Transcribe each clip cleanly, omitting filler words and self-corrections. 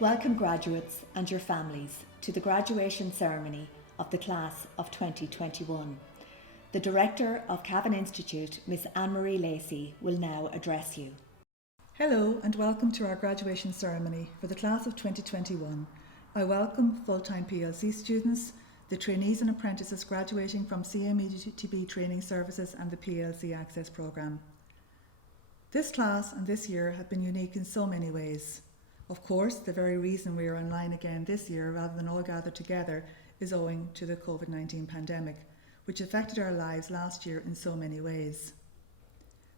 Welcome graduates and your families to the graduation ceremony of the class of 2021. The Director of Cavan Institute, Miss Anne-Marie Lacey, will now address you. Hello and welcome to our graduation ceremony for the class of 2021. I welcome full-time PLC students, the trainees and apprentices graduating from CME training services and the PLC Access programme. This class and this year have been unique in so many ways. Of course, the very reason we are online again this year rather than all gathered together is owing to the COVID-19 pandemic, which affected our lives last year in so many ways.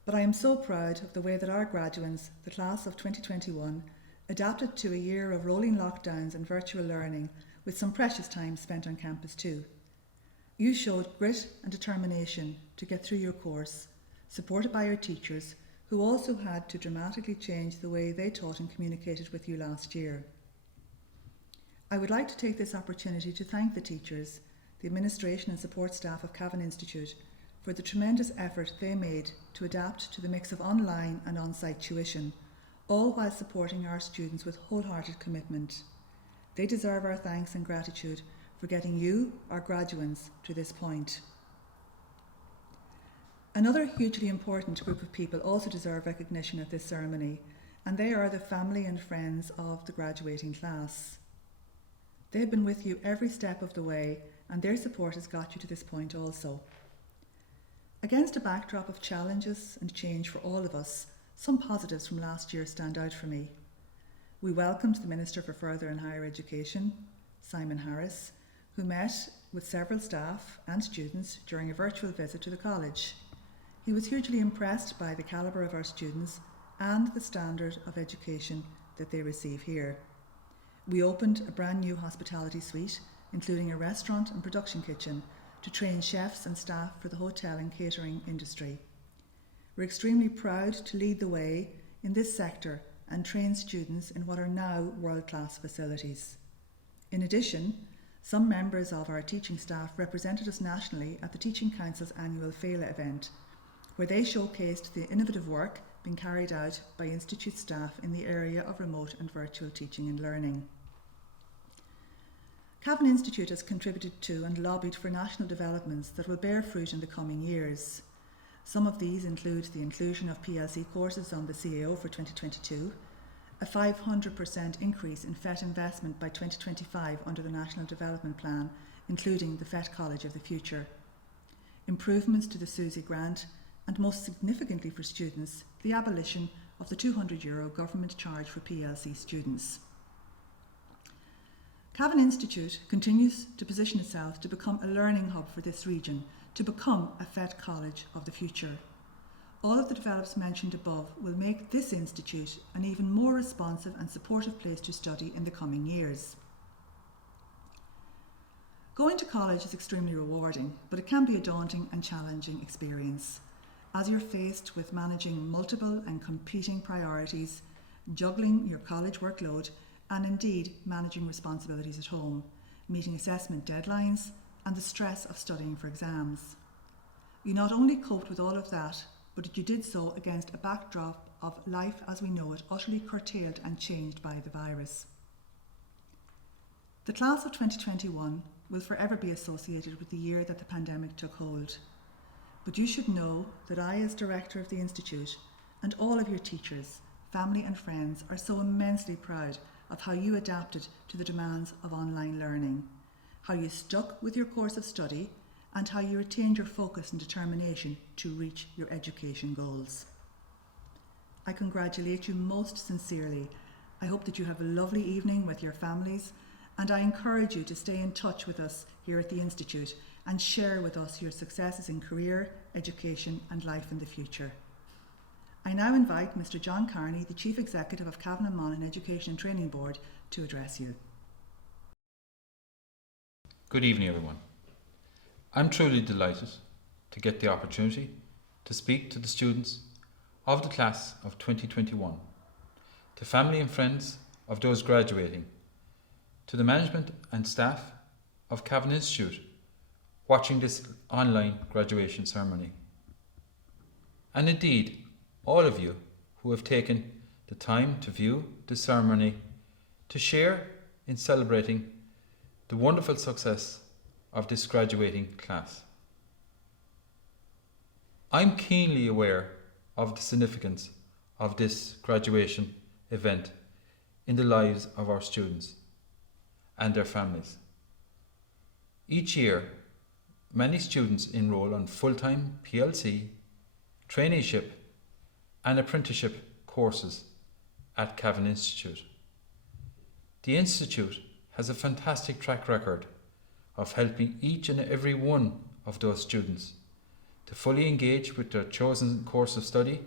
But I am so proud of the way that our graduates, the class of 2021, adapted to a year of rolling lockdowns and virtual learning with some precious time spent on campus too. You showed grit and determination to get through your course, supported by your teachers, who also had to dramatically change the way they taught and communicated with you last year. I would like to take this opportunity to thank the teachers, the administration and support staff of Cavan Institute for the tremendous effort they made to adapt to the mix of online and on-site tuition, all while supporting our students with wholehearted commitment. They deserve our thanks and gratitude for getting you, our graduates, to this point. Another hugely important group of people also deserve recognition at this ceremony, and they are the family and friends of the graduating class. They have been with you every step of the way, and their support has got you to this point also. Against a backdrop of challenges and change for all of us, some positives from last year stand out for me. We welcomed the Minister for Further and Higher Education, Simon Harris, who met with several staff and students during a virtual visit to the college. He was hugely impressed by the calibre of our students and the standard of education that they receive here. We opened a brand new hospitality suite, including a restaurant and production kitchen, to train chefs and staff for the hotel and catering industry. We're extremely proud to lead the way in this sector and train students in what are now world-class facilities. In addition, some members of our teaching staff represented us nationally at the Teaching Council's annual FELA event, where they showcased the innovative work being carried out by Institute staff in the area of remote and virtual teaching and learning. Cavan Institute has contributed to and lobbied for national developments that will bear fruit in the coming years. Some of these include the inclusion of PLC courses on the CAO for 2022, a 500% increase in FET investment by 2025 under the National Development Plan, including the FET College of the Future, improvements to the SUSI grant, and most significantly for students, the abolition of the €200 government charge for PLC students. Cavan Institute continues to position itself to become a learning hub for this region, to become a FET College of the future. All of the developments mentioned above will make this institute an even more responsive and supportive place to study in the coming years. Going to college is extremely rewarding, but it can be a daunting and challenging experience, as you're faced with managing multiple and competing priorities, juggling your college workload, and indeed managing responsibilities at home, meeting assessment deadlines, and the stress of studying for exams. You not only coped with all of that, but you did so against a backdrop of life as we know it utterly curtailed and changed by the virus. The class of 2021 will forever be associated with the year that the pandemic took hold. But you should know that I, as Director of the Institute, and all of your teachers, family and friends are so immensely proud of how you adapted to the demands of online learning, how you stuck with your course of study, and how you retained your focus and determination to reach your education goals. I congratulate you most sincerely. I hope that you have a lovely evening with your families, and I encourage you to stay in touch with us here at the Institute and share with us your successes in career, education and life in the future. I now invite Mr. John Carney, the Chief Executive of Cavan and Monaghan Education and Training Board, to address you. Good evening, everyone. I'm truly delighted to get the opportunity to speak to the students of the class of 2021, to family and friends of those graduating, to the management and staff of Cavan Institute watching this online graduation ceremony, and indeed all of you who have taken the time to view the ceremony to share in celebrating the wonderful success of this graduating class. I'm keenly aware of the significance of this graduation event in the lives of our students and their families. Each year, many students enrol on full-time PLC, traineeship and apprenticeship courses at Cavan Institute. The Institute has a fantastic track record of helping each and every one of those students to fully engage with their chosen course of study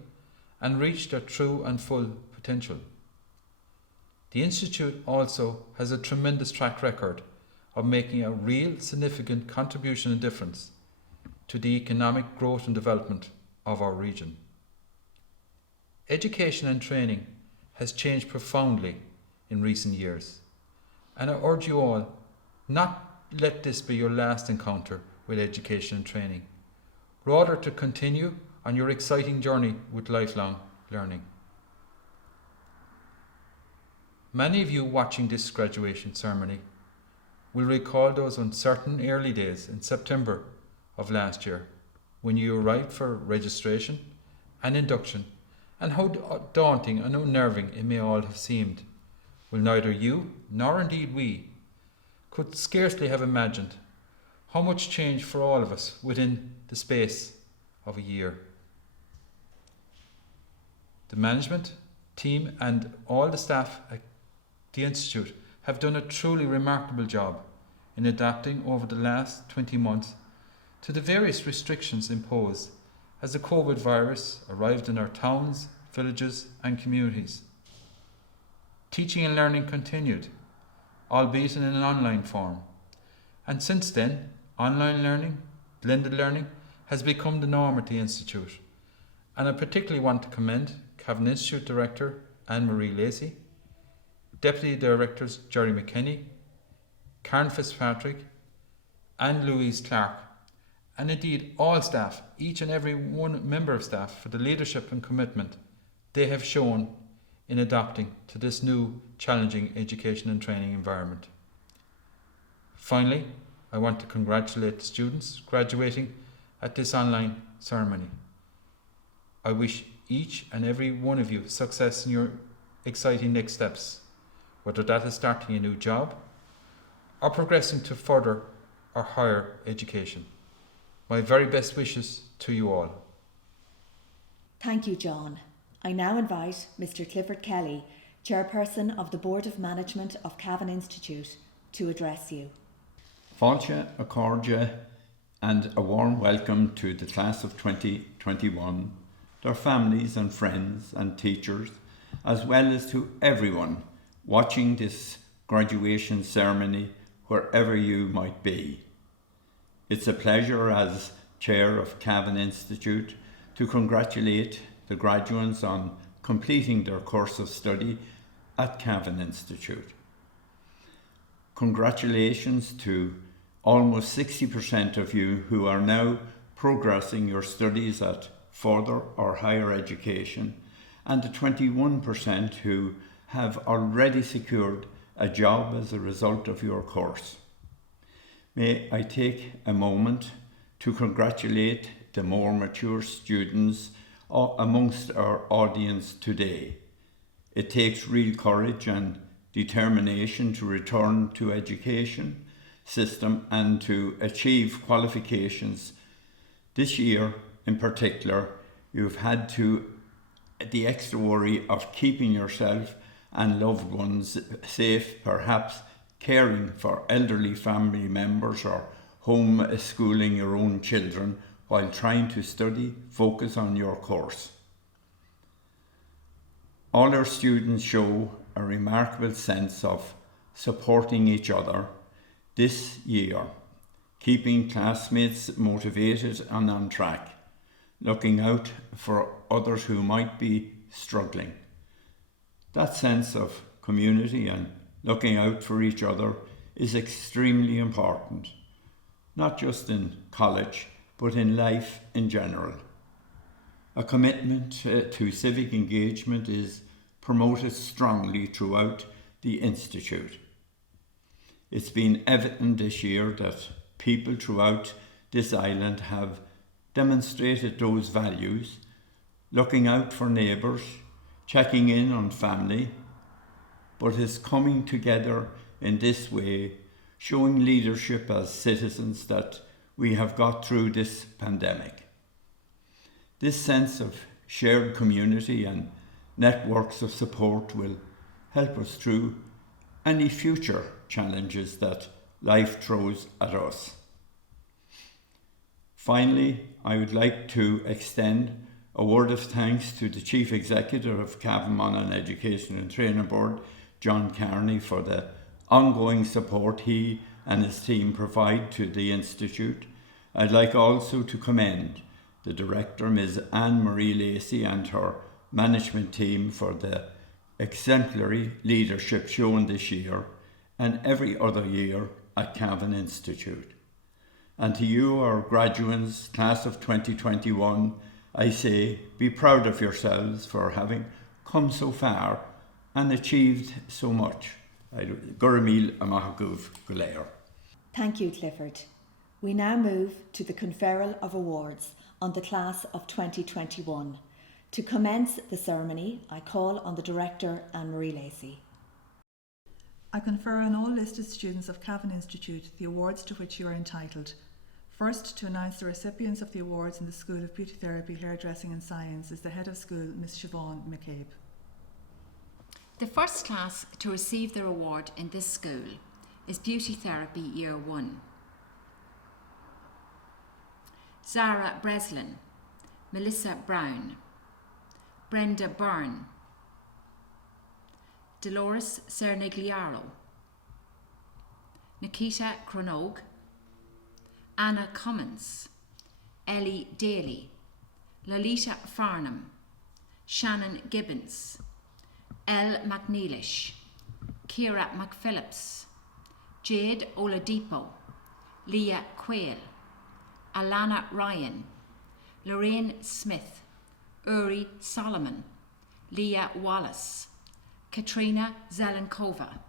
and reach their true and full potential. The Institute also has a tremendous track record of making a real significant contribution and difference to the economic growth and development of our region. Education and training has changed profoundly in recent years, and I urge you all not let this be your last encounter with education and training, rather to continue on your exciting journey with lifelong learning. Many of you watching this graduation ceremony will recall those uncertain early days in September of last year when you arrived for registration and induction, and how daunting and unnerving it may all have seemed, when neither you nor indeed we could scarcely have imagined how much change for all of us within the space of a year. The management, team and all the staff at the Institute have done a truly remarkable job in adapting over the last 20 months to the various restrictions imposed as the COVID virus arrived in our towns, villages and communities. Teaching and learning continued, albeit in an online form, and since then online learning, blended learning has become the norm at the Institute, and I particularly want to commend Cavan Institute Director Anne-Marie Lacey, Deputy Directors Jerry McKenny, Karen Fitzpatrick and Louise Clark, and indeed all staff, each and every one member of staff, for the leadership and commitment they have shown in adapting to this new challenging education and training environment. Finally, I want to congratulate the students graduating at this online ceremony. I wish each and every one of you success in your exciting next steps, whether that is starting a new job or progressing to further or higher education. My very best wishes to you all. Thank you, John. I now invite Mr. Clifford Kelly, Chairperson of the Board of Management of Cavan Institute, to address you. Fáilte a cóide and a warm welcome to the class of 2021, their families and friends and teachers, as well as to everyone watching this graduation ceremony wherever you might be. It's a pleasure as Chair of Cavan Institute to congratulate the graduates on completing their course of study at Cavan Institute. Congratulations to almost 60% of you who are now progressing your studies at further or higher education, and the 21% who have already secured a job as a result of your course. May I take a moment to congratulate the more mature students amongst our audience today. It takes real courage and determination to return to education system and to achieve qualifications. This year in particular, you've had the extra worry of keeping yourself and loved ones safe, perhaps caring for elderly family members or homeschooling your own children while trying to study, focus on your course. All our students show a remarkable sense of supporting each other this year, keeping classmates motivated and on track, looking out for others who might be struggling. That sense of community and looking out for each other is extremely important, not just in college, but in life in general. A commitment to civic engagement is promoted strongly throughout the Institute. It's been evident this year that people throughout this island have demonstrated those values, looking out for neighbours, checking in on family, but is coming together in this way, showing leadership as citizens that we have got through this pandemic. This sense of shared community and networks of support will help us through any future challenges that life throws at us. Finally, I would like to extend a word of thanks to the Chief Executive of Cavan Monaghan Education and Training Board, John Carney, for the ongoing support he and his team provide to the Institute. I'd like also to commend the Director, Ms. Anne-Marie Lacey, and her management team for the exemplary leadership shown this year and every other year at Cavan Institute. And to you, our graduates, class of 2021, I say, be proud of yourselves for having come so far and achieved so much. Gurmil Amahaguv Gulair. Thank you, Clifford. We now move to the conferral of awards on the class of 2021. To commence the ceremony, I call on the Director, Anne-Marie Lacey. I confer on all listed students of Cavan Institute the awards to which you are entitled. First, to announce the recipients of the awards in the School of Beauty Therapy, Hairdressing and Science is the Head of School, Miss Siobhan McCabe. The first class to receive their award in this school is Beauty Therapy Year 1. Zara Breslin, Melissa Brown, Brenda Byrne, Dolores Cernigliaro, Nikita Cronog, Anna Cummins, Ellie Daly, Lolita Farnham, Shannon Gibbons, Elle McNeilish, Ciara McPhillips, Jade Oladipo, Leah Quayle, Alana Ryan, Lorraine Smith, Uri Solomon, Leah Wallace, Katrina Zelenkova.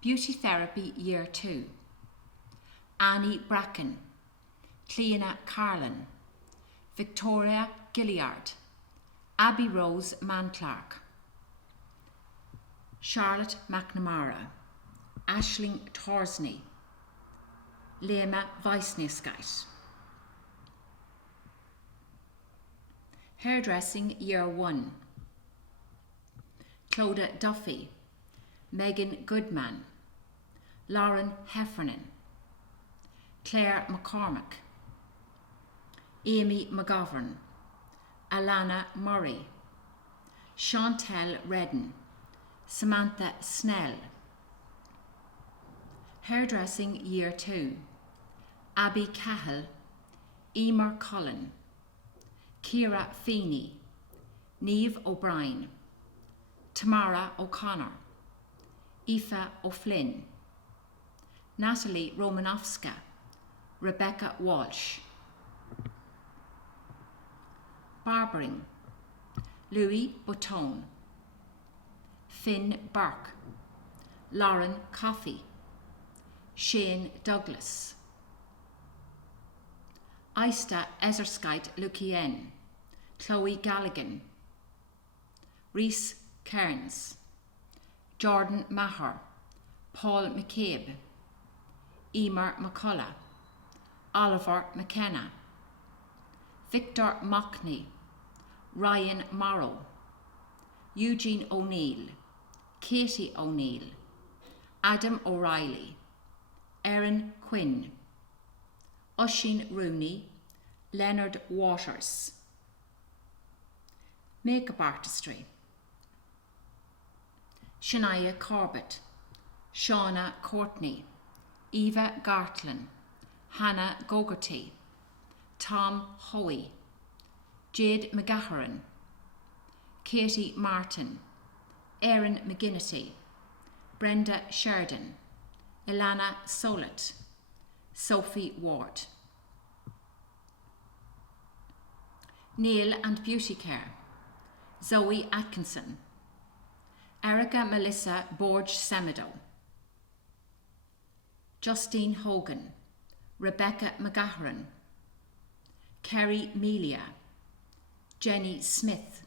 Beauty Therapy Year 2. Annie Bracken, Cleana Carlin, Victoria Gilliard, Abby Rose Manclark, Charlotte McNamara, Aisling Torsney, Lema Weissnieskite. Hairdressing Year 1. Clodagh Duffy, Megan Goodman, Lauren Heffernan, Claire McCormick, Amy McGovern, Alana Murray, Chantel Redden, Samantha Snell. Hairdressing Year 2. Abby Cahill, Emer Cullen, Ciara Feeney, Niamh O'Brien, Tamara O'Connor, Aoife O'Flynn, Natalie Romanowska, Rebecca Walsh. Barbering, Louis Botone, Finn Burke, Lauren Coffey, Shane Douglas, Aista Ezerskite Lukien, Chloe Galligan, Rhys Kearns, Jordan Maher, Paul McCabe, Emer McCullough, Oliver McKenna, Victor Mockney, Ryan Morrow, Eugene O'Neill, Katie O'Neill, Adam O'Reilly, Erin Quinn, Oisin Rooney, Leonard Waters. Makeup Artistry. Shania Corbett, Shauna Courtney, Eva Gartlin, Hannah Gogarty, Tom Hoey, Jade McGaharan, Katie Martin, Erin McGinnity, Brenda Sheridan, Ilana Solet, Sophie Ward. Nail and Beauty Care. Zoe Atkinson, Erica Melissa Borge Semedo, Justine Hogan, Rebecca McGahern, Kerry Melia, Jenny Smith,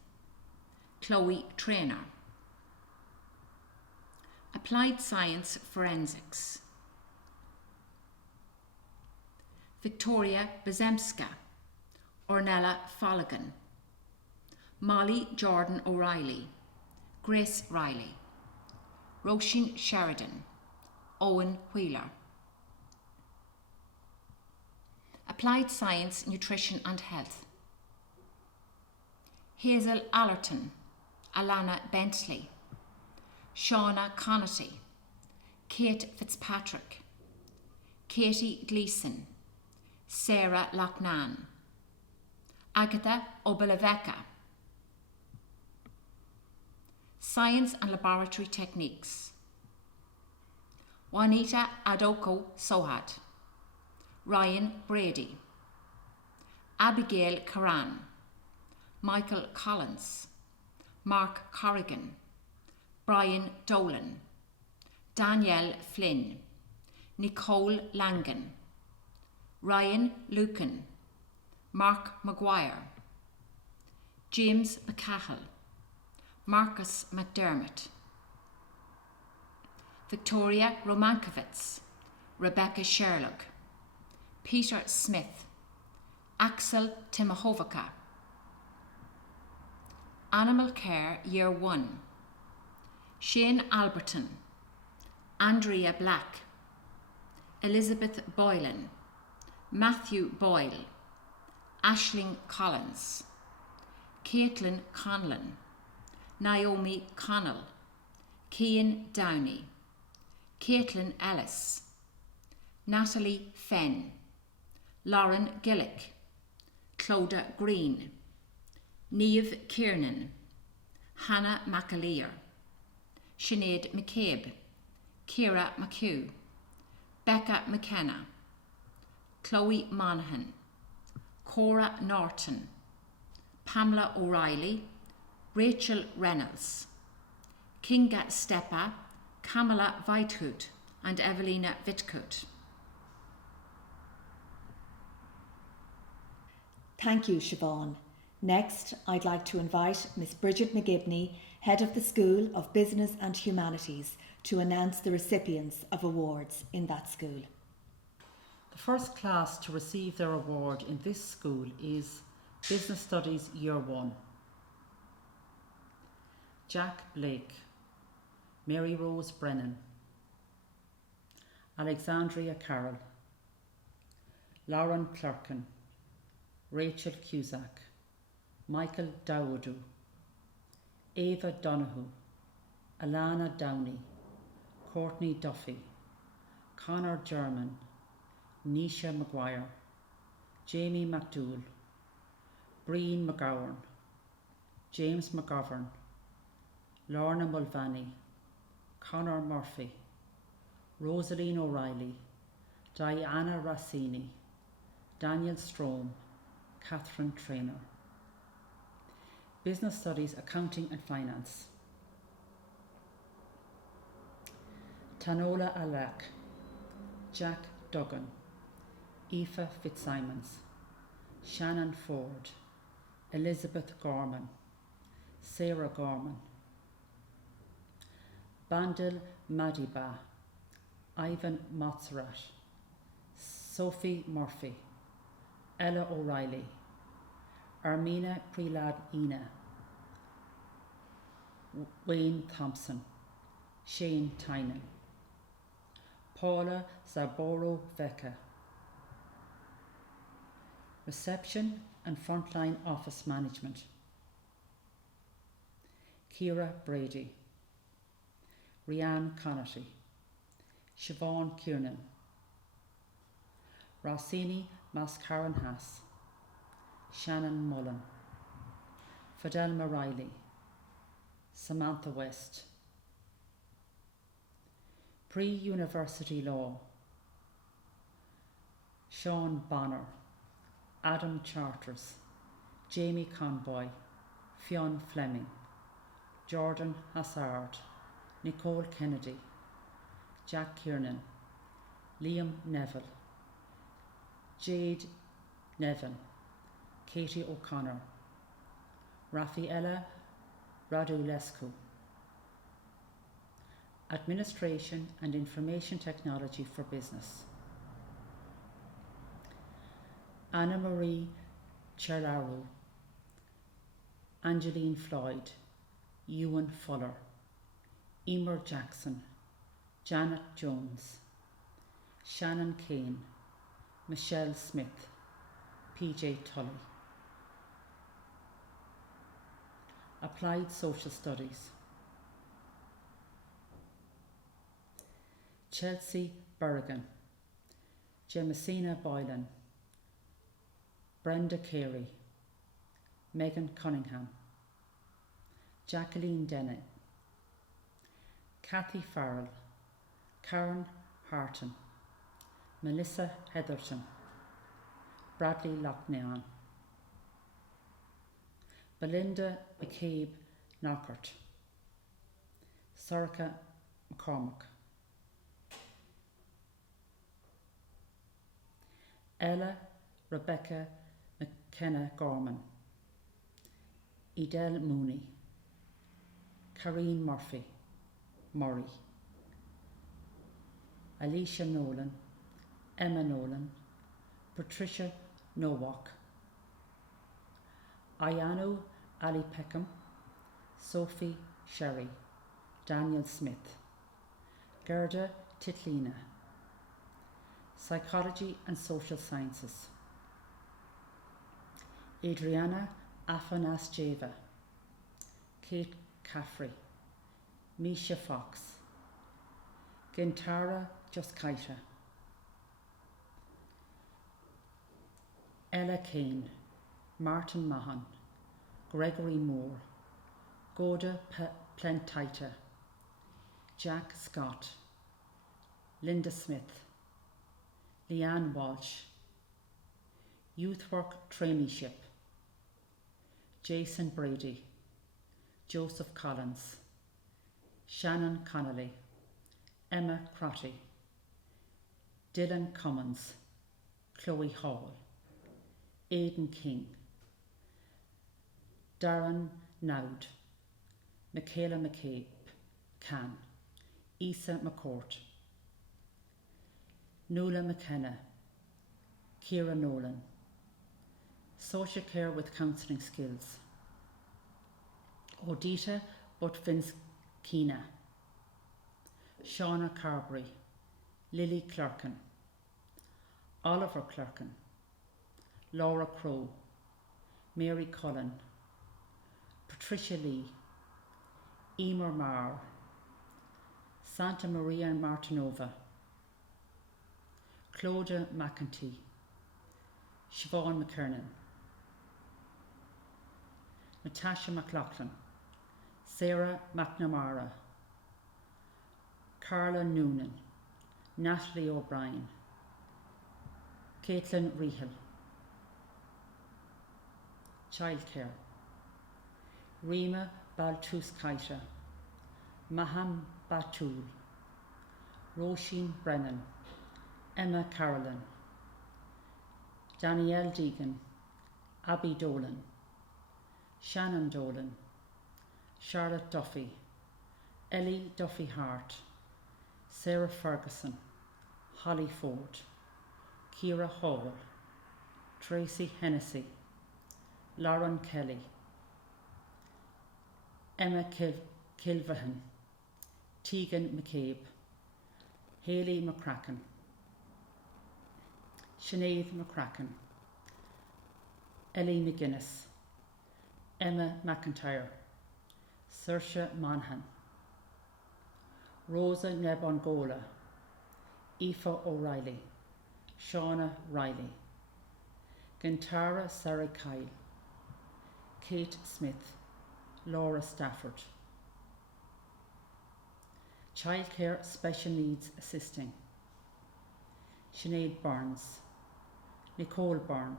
Chloe Traynor. Applied Science Forensics, Victoria Bezemska, Ornella Folligan, Molly Jordan O'Reilly, Grace Riley, Roisin Sheridan, Owen Wheeler. Applied Science, Nutrition and Health, Hazel Allerton, Alana Bentley, Shauna Connaty, Kate Fitzpatrick, Katie Gleeson, Sarah Lochnan, Agatha Obelavecca. Science and Laboratory Techniques, Juanita Adoko Sohad, Ryan Brady, Abigail Karan, Michael Collins, Mark Corrigan, Brian Dolan, Danielle Flynn, Nicole Langan, Ryan Lucan, Mark Maguire, James McCahill, Marcus McDermott, Victoria Romankovitz, Rebecca Sherlock, Peter Smith, Axel Timohovica. Animal Care Year 1, Shane Alberton, Andrea Black, Elizabeth Boylan, Matthew Boyle, Aisling Collins, Caitlin Conlon, Naomi Connell, Cian Downey, Caitlin Ellis, Natalie Fenn, Lauren Gillick, Clodagh Green, Niamh Kiernan, Hannah McAleer, Sinead McCabe, Ciara McHugh, Becca McKenna, Chloe Monaghan, Cora Norton, Pamela O'Reilly, Rachel Reynolds, Kinga Steppa, Kamala Weithut and Evelina Witkut. Thank you, Siobhan. Next, I'd like to invite Miss Bridget McGibney, Head of the School of Business and Humanities, to announce the recipients of awards in that school. The first class to receive their award in this school is Business Studies Year 1. Jack Blake, Mary Rose Brennan, Alexandria Carroll, Lauren Clerkin, Rachel Cusack, Michael Dowadu, Ava Donoghue, Alana Downey, Courtney Duffy, Connor German, Nisha Maguire, Jamie McDougall, Breen McGowan, James McGovern, Lorna Mulvaney, Conor Murphy, Rosaline O'Reilly, Diana Rossini, Daniel Strome, Catherine Traynor. Business Studies, Accounting and Finance, Tanola Alak, Jack Duggan, Aoife Fitzsimons, Shannon Ford, Elizabeth Gorman, Sarah Gorman, Bandil Madiba, Ivan Montserrat, Sophie Murphy, Ella O'Reilly, Armina Prelad Ina, Wayne Thompson, Shane Tynan, Paula Zaboro Vecca. Reception and Frontline Office Management, Ciara Brady, Rianne Connaty, Siobhan Kiernan, Rossini Mascarenhas, Shannon Mullen, Fidelma Riley, Samantha West. Pre-University Law, Sean Bonner, Adam Charters, Jamie Conboy, Fionn Fleming, Jordan Hassard, Nicole Kennedy, Jack Kiernan, Liam Neville, Jade Nevin, Katie O'Connor, Rafaela Radulescu. Administration and Information Technology for Business. Anna Marie Cherlaru, Angeline Floyd, Ewan Fuller, Emer Jackson, Janet Jones, Shannon Kane, Michelle Smith, PJ Tully. Applied Social Studies. Chelsea Berrigan, Jemesina Boylan, Brenda Carey, Megan Cunningham, Jacqueline Dennett, Kathy Farrell, Karen Harton, Melissa Heatherton, Bradley Loughnane, Belinda McCabe Knockert, Sorcha McCormick, Ella Rebecca McKenna Gorman, Edel Mooney, Karine Murray, Alicia Nolan, Emma Nolan, Patricia Nowak, Ayanu Ali Peckham, Sophie Sherry, Daniel Smith, Gerda Titlina. Psychology and Social Sciences. Adriana Afanasjeva, Kate Caffrey, Misha Fox, Gintara Juskaita, Ella Kane, Martin Mahan, Gregory Moore, Goda Plentaita, Jack Scott, Linda Smith, Leanne Walsh, Youth Work Traineeship, Jason Brady, Joseph Collins, Shannon Connolly, Emma Crotty, Dylan Cummins, Chloe Hall, Aidan King, Darren Nowd, Michaela McCabe, Can, Isa McCourt, Nuala McKenna, Ciara Nolan. Social care with counselling skills. Odita Butvinskina, Shauna Carberry, Lily Clerkin, Oliver Clerkin, Laura Crowe, Mary Cullen, Patricia Lee, Emer Marr, Santa Maria Martinova, Claudia McEntee, Siobhan McKernan, Natasha McLaughlin, Sarah McNamara, Carla Noonan, Natalie O'Brien, Caitlin Rehal. Childcare. Rima Baltuskaita, Maham Batul, Roisin Brennan, Emma Carolyn, Danielle Deegan, Abby Dolan, Shannon Dolan, Charlotte Duffy, Ellie Duffy Hart, Sarah Ferguson, Holly Ford, Ciara Hall, Tracy Hennessy, Lauren Kelly, Emma Kilvahan, Tegan McCabe, Hayley McCracken, Sinead McCracken, Ellie McGuinness, Emma McIntyre, Saoirse Monaghan, Rosa Nebongola, Aoife O'Reilly, Shauna Riley, Gintara Sarah Kyle, Kate Smith, Laura Stafford. Childcare Special Needs Assisting. Sinead Burns, Nicole Byrne,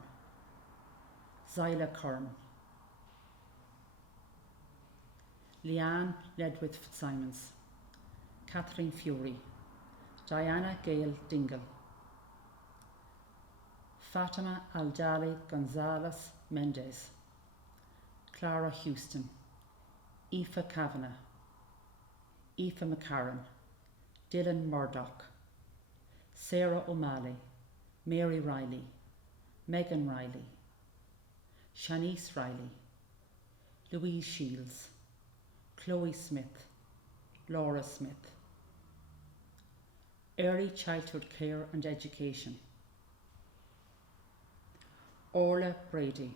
Zyla Curran, Leanne Ledwith Fitzsimons, Catherine Fury, Diana Gale Dingle, Fatima Aldali Gonzalez Mendez, Clara Houston, Aoife Kavanagh, Aoife McCarran, Dylan Murdoch, Sarah O'Malley, Mary Riley, Megan Riley, Shanice Riley, Louise Shields, Chloe Smith, Laura Smith. Early Childhood Care and Education, Orla Brady,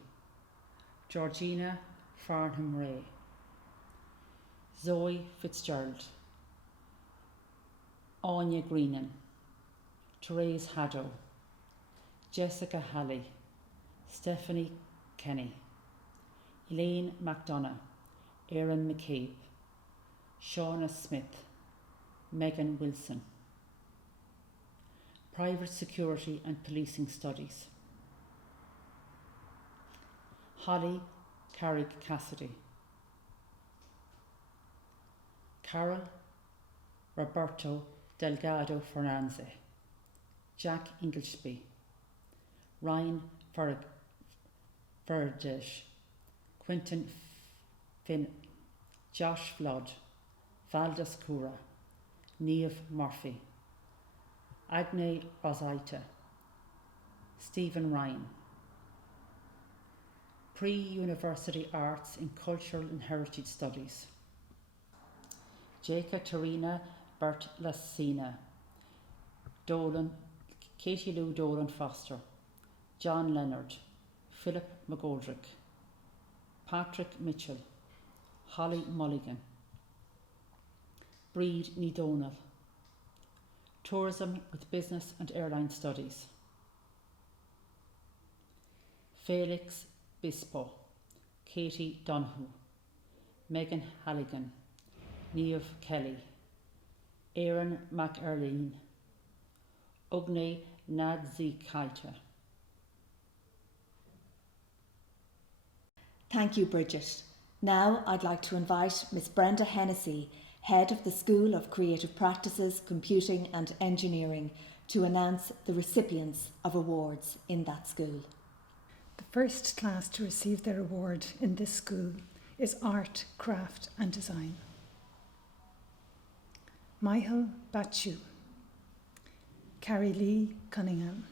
Georgina Farnham Ray, Zoe Fitzgerald, Anya Greenan, Therese Haddo, Jessica Halley, Stephanie Kenny, Elaine MacDonough, Erin McCabe, Shauna Smith, Megan Wilson. Private Security and Policing Studies, Holly Carrick Cassidy, Carol Roberto Delgado Fernanze, Jack Inglesby, Ryan Verdish, Quinton Finn, Josh Flood, Valdes Cura, Niamh Murphy, Agne Rosaita, Stephen Ryan. Pre-University Arts in Cultural and Heritage Studies, Jacob Tarina Bertlasina, Dolan, Katie Lou Dolan Foster, John Leonard, Philip McGoldrick, Patrick Mitchell, Holly Mulligan, Breed Needonal. Tourism with Business and Airline Studies, Felix Bispo, Katie Donoghue, Megan Halligan, Niamh Kelly, Aaron McErlene, Ugne Nadzikaita. Thank you, Bridget. Now I'd like to invite Miss Brenda Hennessy, Head of the School of Creative Practices, Computing and Engineering, to announce the recipients of awards in that school. The first class to receive their award in this school is Art, Craft and Design. Michael Bachu, Carrie Lee Cunningham,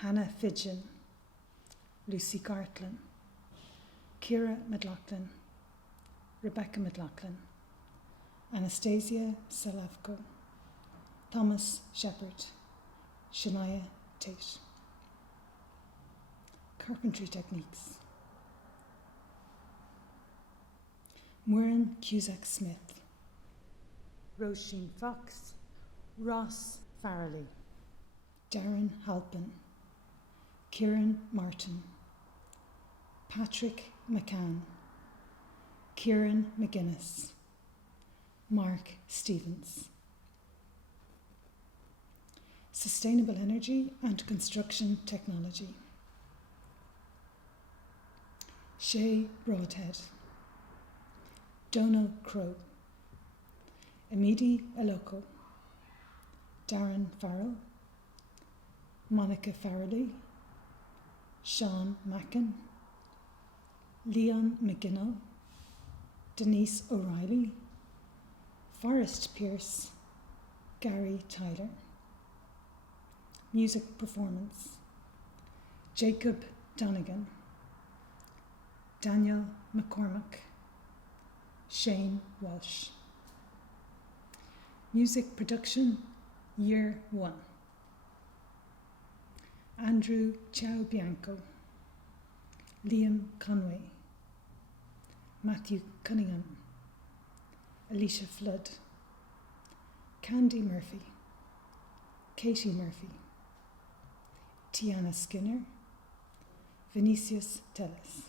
Hannah Fidgen, Lucy Gartlin, Ciara McLaughlin, Rebecca McLaughlin, Anastasia Salavko, Thomas Shepherd, Shania Tate. Carpentry techniques. Muireann Cusack Smith, Roisin Fox, Ross Farrelly, Darren Halpin, Kieran Martin, Patrick McCann, Kieran McGuinness, Mark Stevens. Sustainable Energy and Construction Technology. Shay Broadhead, Donal Crowe, Emidi Eloko, Darren Farrell, Monica Farrelly, Sean Mackin, Leon McGinnell, Denise O'Reilly, Forrest Pierce, Gary Tyler. Music performance. Jacob Donegan, Daniel McCormack, Shane Walsh. Music production, Year 1. Andrew Ciao Bianco, Liam Conway, Matthew Cunningham, Alicia Flood, Candy Murphy, Katie Murphy, Tiana Skinner, Vinicius Tellez.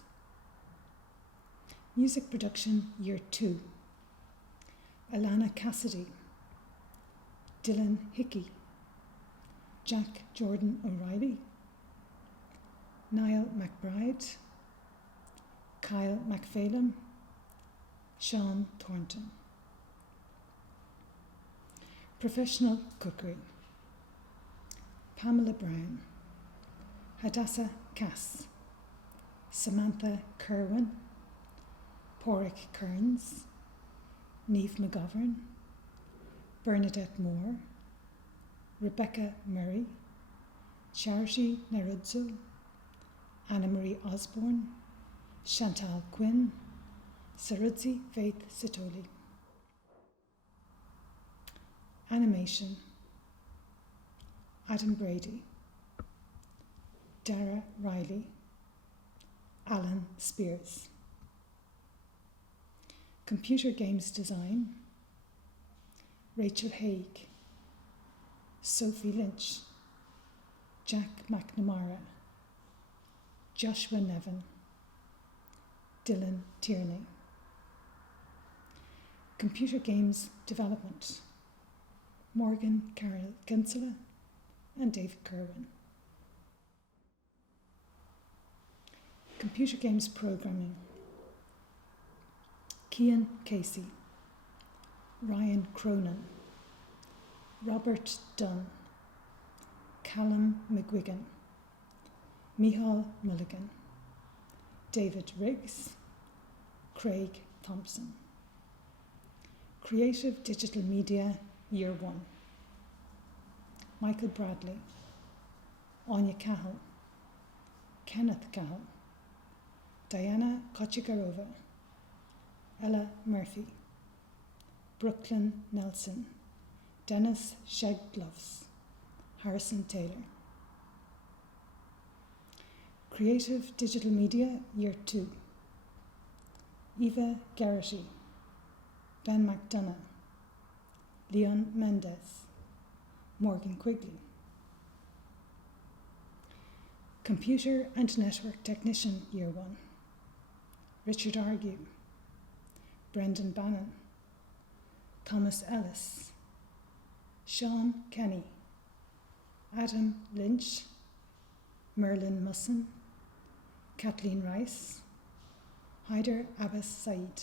Music production, Year 2. Alana Cassidy, Dylan Hickey, Jack Jordan O'Reilly, Niall McBride, Kyle McPhailen, Sean Thornton. Professional cookery, Pamela Brown, Hadassah Cass, Samantha Kerwin, Porrick Kearns, Niamh McGovern, Bernadette Moore, Rebecca Murray, Charity Neruzzo, Anna Marie Osborne, Chantal Quinn, Sarudzi Faith Sitoli. Animation, Adam Brady, Dara Riley, Alan Spears. Computer games design, Rachel Haig, Sophie Lynch, Jack McNamara, Joshua Nevin, Dylan Tierney. Computer games development, Morgan Carroll Kinsella and David Kerwin. Computer games programming, Cian Casey, Ryan Cronin, Robert Dunn, Callum McGuigan, Micheál Mulligan, David Riggs, Craig Thompson. Creative Digital Media, Year 1. Michael Bradley, Anya Cahill, Kenneth Cahill, Diana Kochigarova, Ella Murphy, Brooklyn Nelson, Dennis Shegloves, Harrison Taylor. Creative Digital Media, Year 2. Eva Garrity, Ben McDonough, Leon Mendez, Morgan Quigley. Computer and Network Technician, Year 1. Richard Argue, Brendan Bannon, Thomas Ellis, Sean Kenny, Adam Lynch, Merlin Musson, Kathleen Rice, Haider Abbas Said.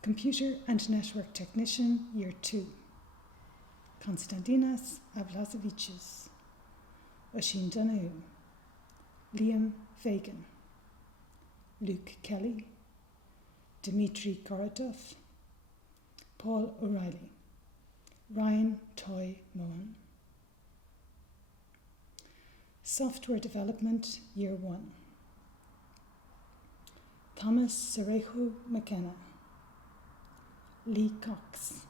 Computer and Network Technician, Year 2. Konstantinas Avlazovichus, Oisin Donoghue, Liam Fagan, Luke Kelly, Dmitry Korodov, Paul O'Reilly, Ryan Toy Mohan. Software Development, Year 1. Thomas Serejo McKenna, Lee Cox,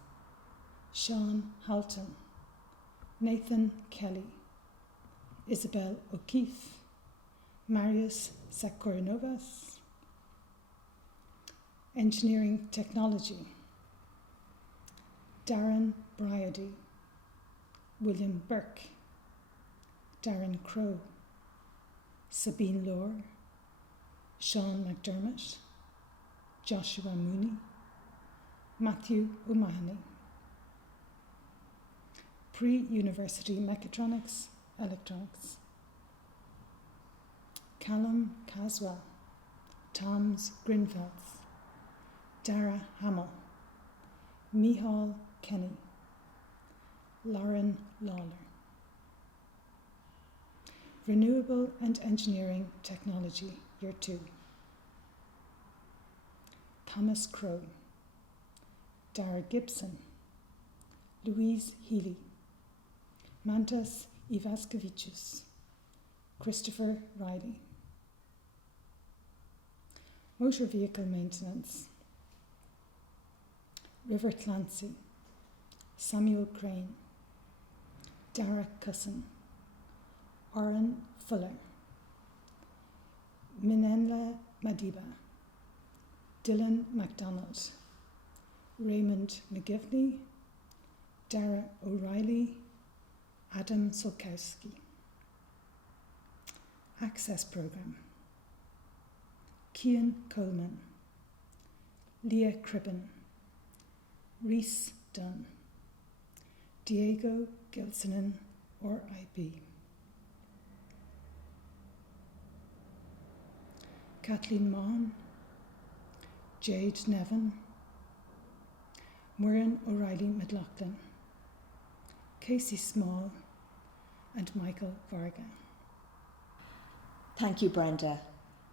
Sean Halton, Nathan Kelly, Isabel O'Keefe, Marius Sakorinovas. Engineering Technology, Darren Bryody, William Burke, Darren Crowe, Sabine Lohr, Sean McDermott, Joshua Mooney, Matthew O'Mahony. Pre-University Mechatronics, Electronics, Callum Caswell, Toms Grinfelds, Dara Hamill, Micheál Kenny, Lauren Lawler. Renewable and Engineering Technology, Year 2. Thomas Crowe, Dara Gibson, Louise Healy, Mantas Ivaskevicius, Christopher Riley. Motor Vehicle Maintenance, River Clancy, Samuel Crane, Dara Cusson, Oren Fuller, Minenla Madiba, Dylan MacDonald, Raymond McGivney, Dara O'Reilly, Adam Solkowski. Access Programme, Cian Coleman, Leah Cribben, Rhys Dunn, Diego Gilsonen, or IB. Kathleen Maughan, Jade Nevin, Muireann O'Reilly McLaughlin, Casey Small, and Michael Varga. Thank you, Brenda.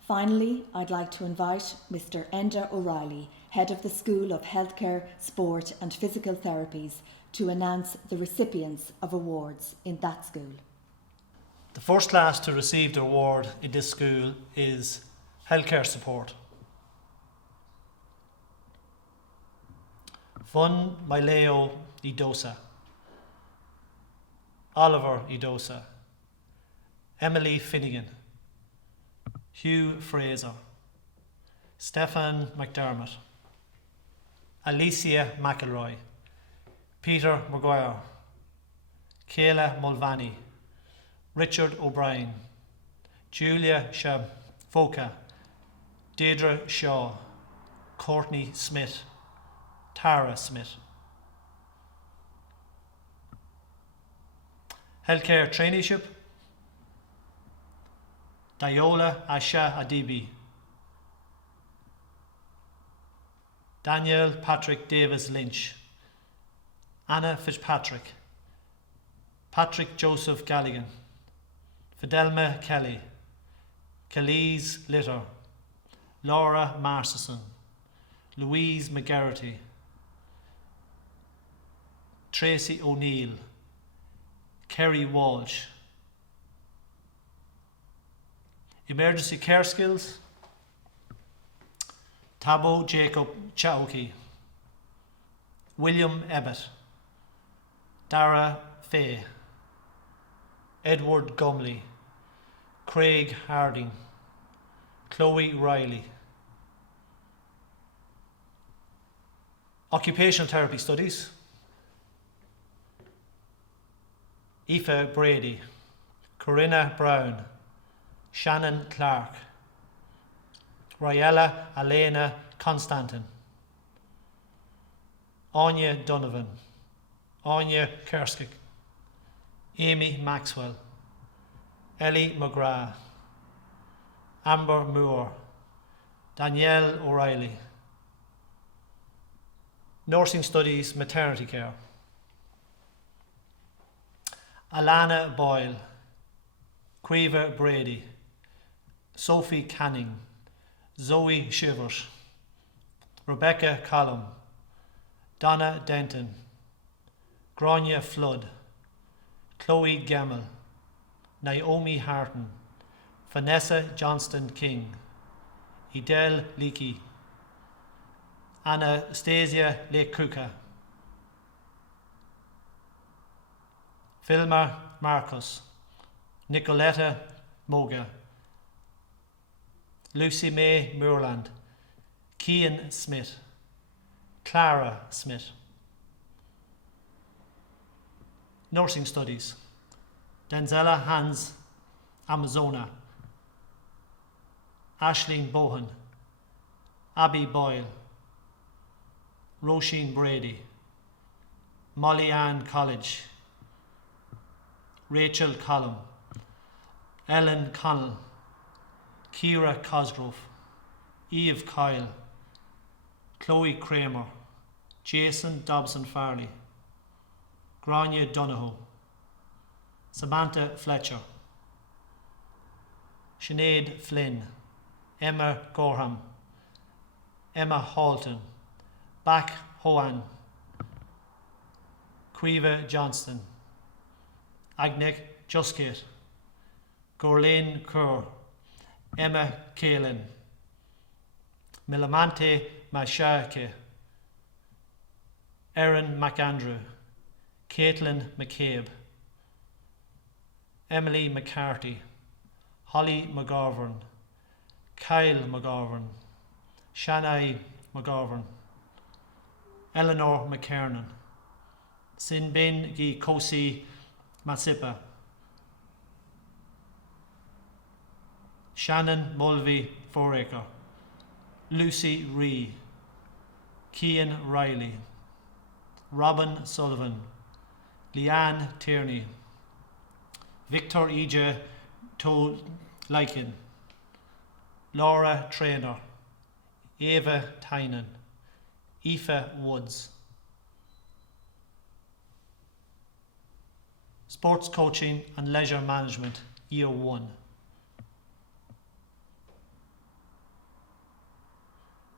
Finally, I'd like to invite Mr. Enda O'Reilly, Head of the School of Healthcare, Sport and Physical Therapies, to announce the recipients of awards in that school. The first class to receive the award in this school is Healthcare Support. Fun Maileo Idosa, Oliver Idosa, Emily Finnegan, Hugh Fraser, Stefan McDermott, Alicia McElroy, Peter Maguire, Kayla Mulvaney, Richard O'Brien, Julia Shafoka, Deirdre Shaw, Courtney Smith, Tara Smith. Healthcare Traineeship, Diola Asha Adibi, Daniel Patrick Davis Lynch, Anna Fitzpatrick, Patrick Joseph Galligan, Fidelma Kelly, Kelly's Litter, Laura Masterson, Louise McGarrity, Tracy O'Neill, Kerry Walsh. Emergency Care Skills, Tabo Jacob Chauki, William Ebbett, Dara Fay, Edward Gumley, Craig Harding, Chloe Riley. Occupational Therapy Studies, Aoife Brady, Corinna Brown, Shannon Clark, Raella Elena Constantin, Anya Donovan, Anya Kerskick, Amy Maxwell, Ellie McGrath, Amber Moore, Danielle O'Reilly. Nursing Studies, Maternity Care, Alana Boyle, Quiva Brady, Sophie Canning, Zoe Shivers, Rebecca Collum, Donna Denton, Grania Flood, Chloe Gemmell, Naomi Harton, Vanessa Johnston King, Edel Leakey, Anastasia Lekuka, Filma Marcus, Nicoletta Moga, Lucy May Moorland, Cian Smith, Clara Smith. Nursing Studies, Denzella Hans Amazona, Aisling Bohan, Abby Boyle, Roisin Brady, Molly Ann College, Rachel Collum, Ellen Connell, Ciara Cosgrove, Eve Kyle, Chloe Kramer, Jason Dobson Farley, Grania Donohoe, Samantha Fletcher, Sinead Flynn, Emma Gorham, Emma Halton, Bach Hoan, Quiva Johnston, Agnek Juskate, Gorlane Kerr, Emma Kalin, Milamante Mashake, Erin McAndrew, Caitlin McCabe, Emily McCarthy, Holly McGovern, Kyle McGovern, Shanae McGovern, Eleanor McKernan, Sinbin Gi Kosi Masipa, Shannon Mulvey Foraker, Lucy Ree, Cian Riley, Robin Sullivan, Leanne Tierney, Victor Ija Toe Lykin, Laura Traynor, Ava Tynan, Aoife Woods. Sports Coaching and Leisure Management, Year 1.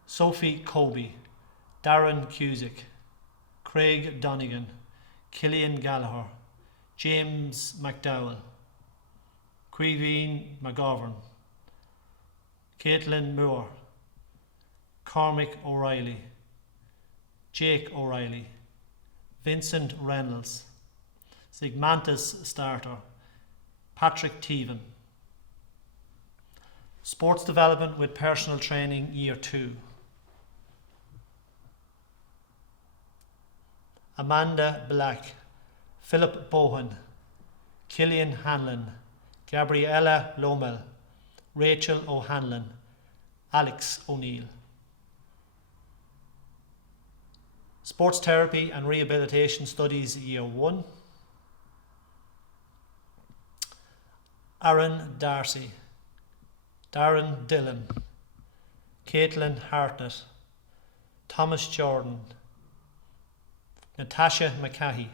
Sophie Colby, Darren Cusick, Craig Donegan, Killian Gallagher, James McDowell, Creeveen McGovern, Caitlin Moore, Cormac O'Reilly, Jake O'Reilly, Vincent Reynolds, Sigmantus Starter, Patrick Teven. Sports Development with Personal Training, Year 2. Amanda Black, Philip Bohan, Killian Hanlon, Gabriella Lomel, Rachel O'Hanlon, Alex O'Neill. Sports Therapy and Rehabilitation Studies, Year 1. Aaron Darcy, Darren Dillon, Caitlin Hartnett, Thomas Jordan, Natasha McCahey,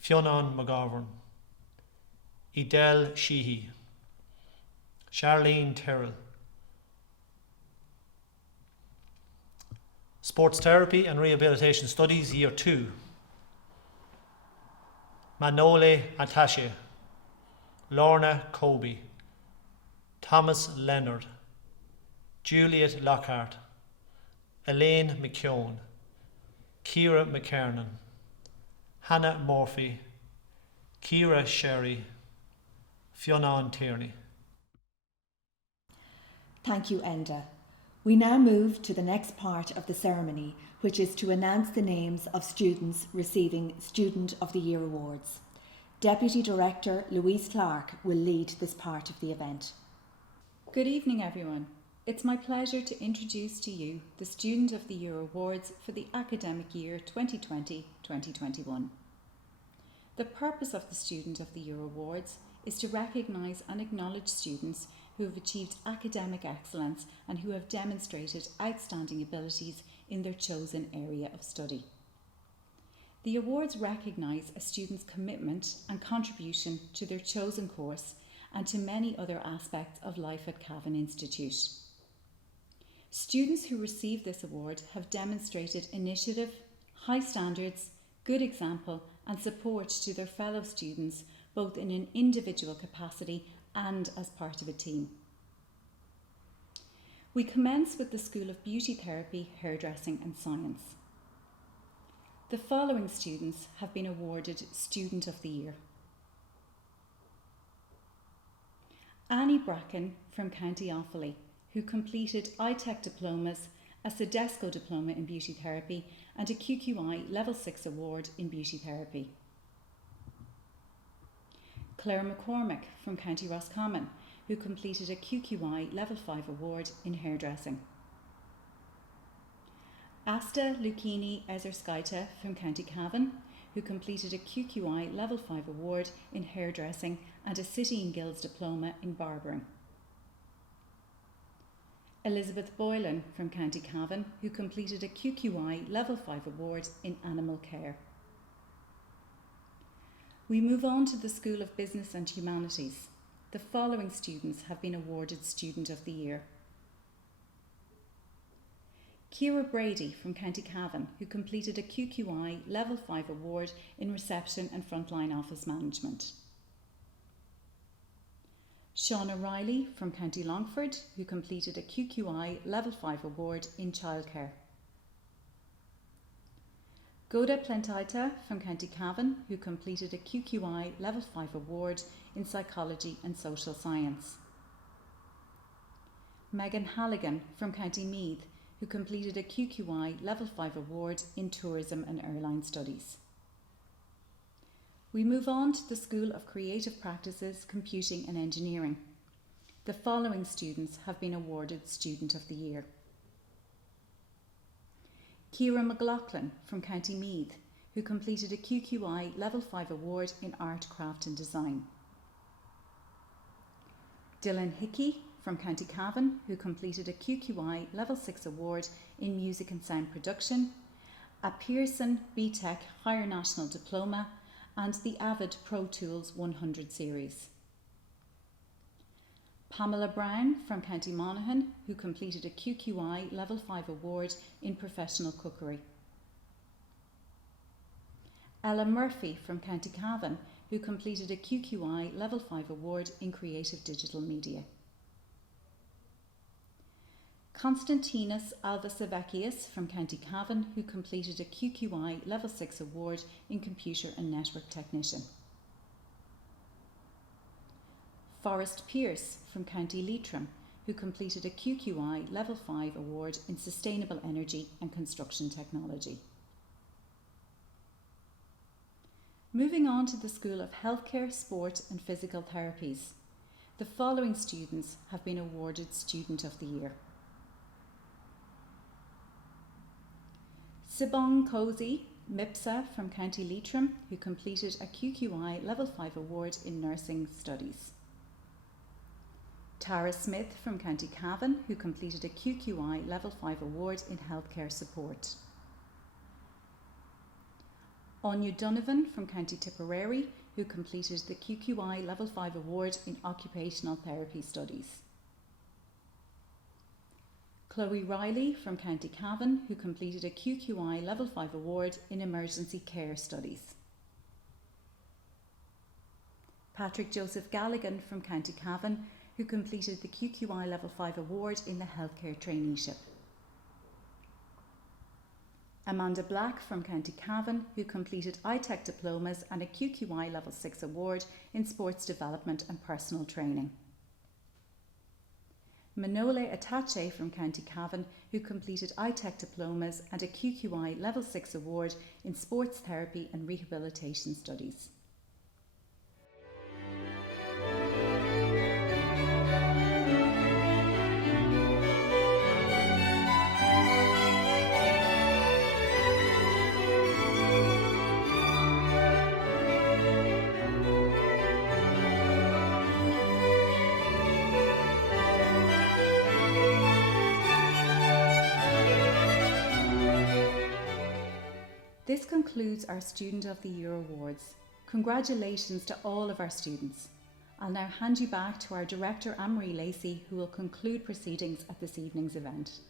Fionnan McGovern, Edel Sheehy, Charlene Terrell. Sports Therapy and Rehabilitation Studies, Year 2. Manole Attache, Lorna Colby, Thomas Leonard, Juliet Lockhart, Elaine McKeown, Ciara McKernan, Hannah Murphy, Ciara Sherry, Fionnan Tierney. Thank you, Enda. We now move to the next part of the ceremony, which is to announce the names of students receiving Student of the Year awards. Deputy Director Louise Clark will lead this part of the event. Good evening, everyone. It's my pleasure to introduce to you the Student of the Year Awards for the academic year 2020-2021. The purpose of the Student of the Year Awards is to recognise and acknowledge students who have achieved academic excellence and who have demonstrated outstanding abilities in their chosen area of study. The awards recognise a student's commitment and contribution to their chosen course and to many other aspects of life at Cavan Institute. Students who receive this award have demonstrated initiative, high standards, good example and support to their fellow students, both in an individual capacity and as part of a team. We commence with the School of Beauty Therapy, Hairdressing and Science. The following students have been awarded Student of the Year. Annie Bracken from County Offaly, who completed iTech diplomas, a Sodesco diploma in beauty therapy and a QQI Level 6 award in beauty therapy. Claire McCormick from County Roscommon, who completed a QQI Level 5 award in hairdressing. Asta Lucchini Ezerskaita from County Cavan, who completed a QQI Level 5 award in hairdressing and a City and Guilds diploma in barbering. Elizabeth Boylan from County Cavan, who completed a QQI Level 5 award in animal care. We move on to the School of Business and Humanities. The following students have been awarded Student of the Year. Ciara Brady from County Cavan, who completed a QQI Level 5 award in Reception and Frontline Office Management. Shauna Riley from County Longford, who completed a QQI Level 5 award in Childcare. Goda Plentaita from County Cavan, who completed a QQI Level 5 award in Psychology and Social Science. Megan Halligan from County Meath, who completed a QQI Level 5 award in Tourism and Airline Studies. We move on to the School of Creative Practices, Computing and Engineering. The following students have been awarded Student of the Year. Ciara McLaughlin from County Meath, who completed a QQI Level 5 award in Art, Craft and Design. Dylan Hickey from County Cavan, who completed a QQI Level 6 award in Music and Sound Production, a Pearson BTEC Higher National Diploma, and the Avid Pro Tools 100 series. Pamela Brown from County Monaghan, who completed a QQI Level 5 award in Professional Cookery. Ella Murphy from County Cavan, who completed a QQI Level 5 award in Creative Digital Media. Konstantinos Alvasavekias from County Cavan, who completed a QQI Level 6 award in Computer and Network Technician. Forrest Pearce from County Leitrim, who completed a QQI Level 5 award in Sustainable Energy and Construction Technology. Moving on to the School of Healthcare, Sport and Physical Therapies, the following students have been awarded Student of the Year. Sibong Cozy, MIPSA from County Leitrim, who completed a QQI Level 5 award in Nursing Studies. Tara Smith from County Cavan, who completed a QQI Level 5 award in Healthcare Support. Anya Donovan from County Tipperary, who completed the QQI Level 5 award in Occupational Therapy Studies. Chloe Riley from County Cavan, who completed a QQI Level 5 award in Emergency Care Studies. Patrick Joseph Galligan from County Cavan, who completed the QQI Level 5 award in the Healthcare Traineeship. Amanda Black from County Cavan, who completed iTech diplomas and a QQI Level 6 award in Sports Development and Personal Training. Manole Atache from County Cavan, who completed iTech diplomas and a QQI Level 6 award in Sports Therapy and Rehabilitation Studies. This concludes our Student of the Year Awards. Congratulations to all of our students. I'll now hand you back to our Director Anne-Marie Lacey, who will conclude proceedings at this evening's event.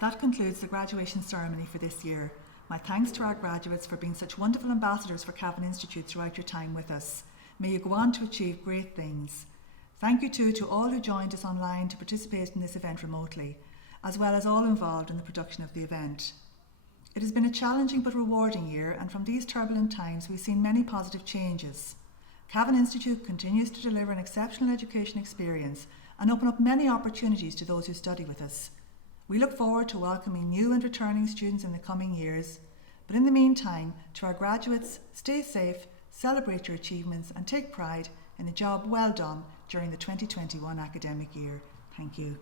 That concludes the graduation ceremony for this year. My thanks to our graduates for being such wonderful ambassadors for Cavan Institute throughout your time with us. May you go on to achieve great things. Thank you too to all who joined us online to participate in this event remotely, as well as all involved in the production of the event. It has been a challenging but rewarding year, and from these turbulent times we've seen many positive changes. Cavan Institute continues to deliver an exceptional education experience and open up many opportunities to those who study with us. We look forward to welcoming new and returning students in the coming years, but in the meantime, to our graduates, stay safe, celebrate your achievements and take pride in the job well done during the 2021 academic year. Thank you.